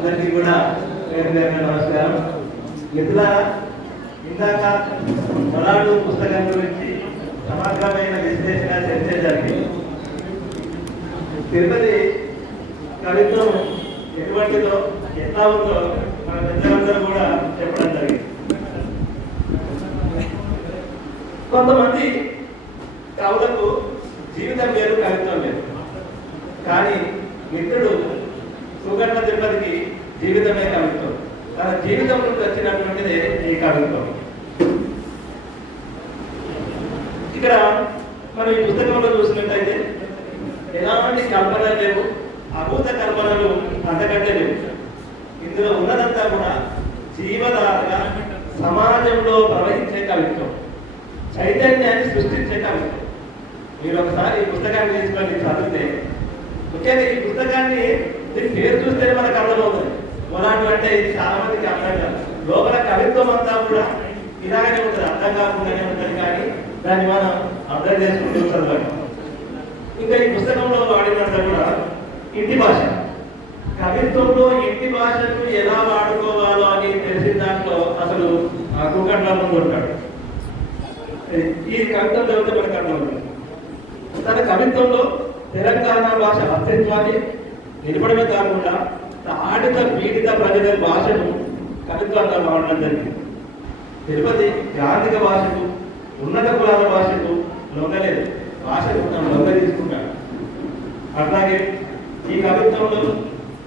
అందరికీ కూడా పేరు పేరు నమస్కారం. మిత్రులారా ఇందాక మొనాడు పుస్తకం గురించి సమగ్రమైన విశ్లేషణ చర్చ జరిగింది. తిరుపతి కవిత్వం ఎటువంటిదో ఎట్లా ఉందో మన పెద్దలందరూ కూడా చెప్పడం జరిగింది. కొంతమంది కవులకు జీవితం లేదు కవిత్వం లేదు. కానీ మిత్రుడు సుగర్ణ తిరుపతికి జీవితమే కవిత్వం తన జీవితం నుండి వచ్చినటువంటిదే ఈ కవిత్వం ఇక్కడ మనం ఈ పుస్తకంలో చూసినట్టయితే ఎలాంటి కల్పన లేవు అభూత కల్పనలు అంతకంటే లేవు. ఇందులో ఉన్నదంతా కూడా జీవధారగా సమాజంలో ప్రవహించే కవిత్వం చైతన్యాన్ని సృష్టించే కవిత్వం. మీరు ఒకసారి ఈ పుస్తకాన్ని తీసుకొని చదివితే ముఖ్యంగా ఈ పుస్తకాన్ని దీని పేరు చూస్తే మనకు అర్థమవుతుంది. మొలాంటి అంటే ఇది చాలా మందికి అర్థం కాదు. లోపల కవిత్వం అంతా కూడా ఇలాగనే ఉంటుంది అర్థం కాకుండానే ఉంటుంది. కానీ దాన్ని మనం అర్థం చేసుకుంటూ చదవాలి ఇంకా ఈ పుస్తకంలో వాడినంత కూడా ఇంటి భాష. కవిత్వంలో ఇంటి భాషను ఎలా వాడుకోవాలో అని తెలిసిన దాంట్లో అసలు ఆ కుకండ్ల ముందు ఉంటాడు. ఈ కవిత్వం చదివితే మనకు అర్థమవుతుంది తన కవిత్వంలో తెలంగాణ భాష అస్తిత్వాన్ని నిలబడమే కాకుండా తాడిత పీడిత ప్రజల భాషను కవిత్వంగా మారడం జరిగింది. తిరుపతి గాంధిక భాషకు ఉన్నత కులాల భాషకు లొంగలేదు. భాషను తను లొంగ తీసుకుంటాడు అట్లాగే ఈ కవిత్వంలో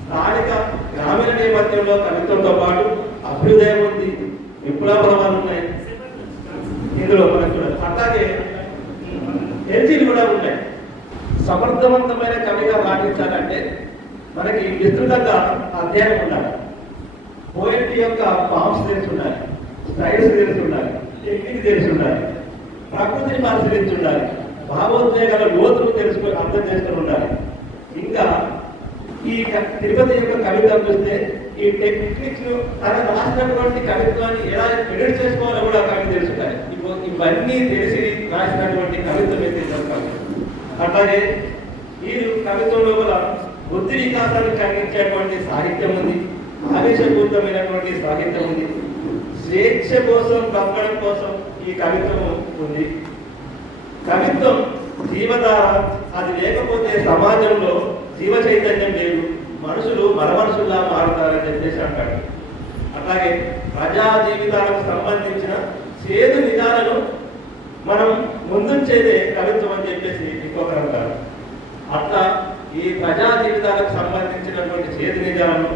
స్థానిక గ్రామీణ నేపథ్యంలో కవిత్వంతో పాటు అభ్యుదయం ఉంది. విప్లవ భావాలు ఉన్నాయి. ఇందులో మనకు చూడాలి అట్లాగే ఎల్జీలు కూడా ఉన్నాయి. సమర్థవంతమైన కవిగా పాటించాలంటే మనకి విస్తృతంగా అధ్యయనం ఉండాలి. పోయిట్రీ యొక్క ఫామ్స్ తెలిసి ఉండాలి స్టైల్స్ తెలిసి ఉండాలి టెక్నిక్ తెలిసి ఉండాలి ప్రకృతిని పరిశీలించి ఉండాలి భావోద్వేగాల లోతును తెలుసుకొని అర్థం చేసుకుని ఉండాలి. ఇంకా ఈ క- తిరుపతి యొక్క కవిత చూస్తే ఈ టెక్నిక్స్ తన రాసినటువంటి కవిత్వాన్ని ఎలా ఎడిట్ చేసుకోవాలో కూడా కవి తెలుసుంటాయి ఇవన్నీ తెలిసి రాసినటువంటి కవిత్వం అయితే కవి. అట్లాగే ఈ కవిత్వం లోపల బుద్ధి వికాసాన్ని కలిగించేటువంటి సాహిత్యం ఉంది ఆవేశపూరితమైనటువంటి సాహిత్యం ఉంది స్వేచ్ఛ కోసం బతకడం కోసం ఈ కవిత్వం ఉంది. కవిత్వం జీవధార అది లేకపోతే సమాజంలో జీవ చైతన్యం లేదు. మనుషులు మరమనుషుల్లా మారుతారని చెప్పేసి అంటాడు. అలాగే ప్రజా జీవితాలకు సంబంధించిన చేదు నిజాలను మనం ముందుంచేదే కవిత్వం అని చెప్పేసి ఇంకొకరు అంటారు. అట్లా ఈ ప్రజా జీవితాలకు సంబంధించినటువంటి చేతి నిజాలను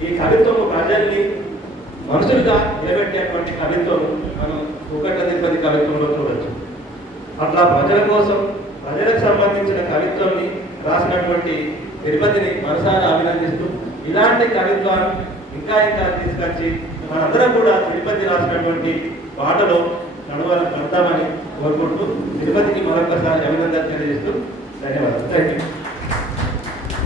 ఈ కవిత్వము ప్రజల్ని మనుషులుగా నిలబెట్టేటువంటి కవిత్వం మనం ఒకట తిరుపతి కవిత్వంలో చూడవచ్చు అట్లా ప్రజల కోసం ప్రజలకు సంబంధించిన కవిత్వాన్ని రాసినటువంటి తిరుపతిని మనసారా అభినందిస్తూ ఇలాంటి కవిత్వాన్ని ఇంకా ఇంకా తీసుకొచ్చి మనందరం కూడా తిరుపతి రాసినటువంటి పాటలో నడవాలి పడతామని కోరుకుంటూ తిరుపతికి మరొకసారి అభినందన తెలియజేస్తూ ధన్యవాదాలు. Thank you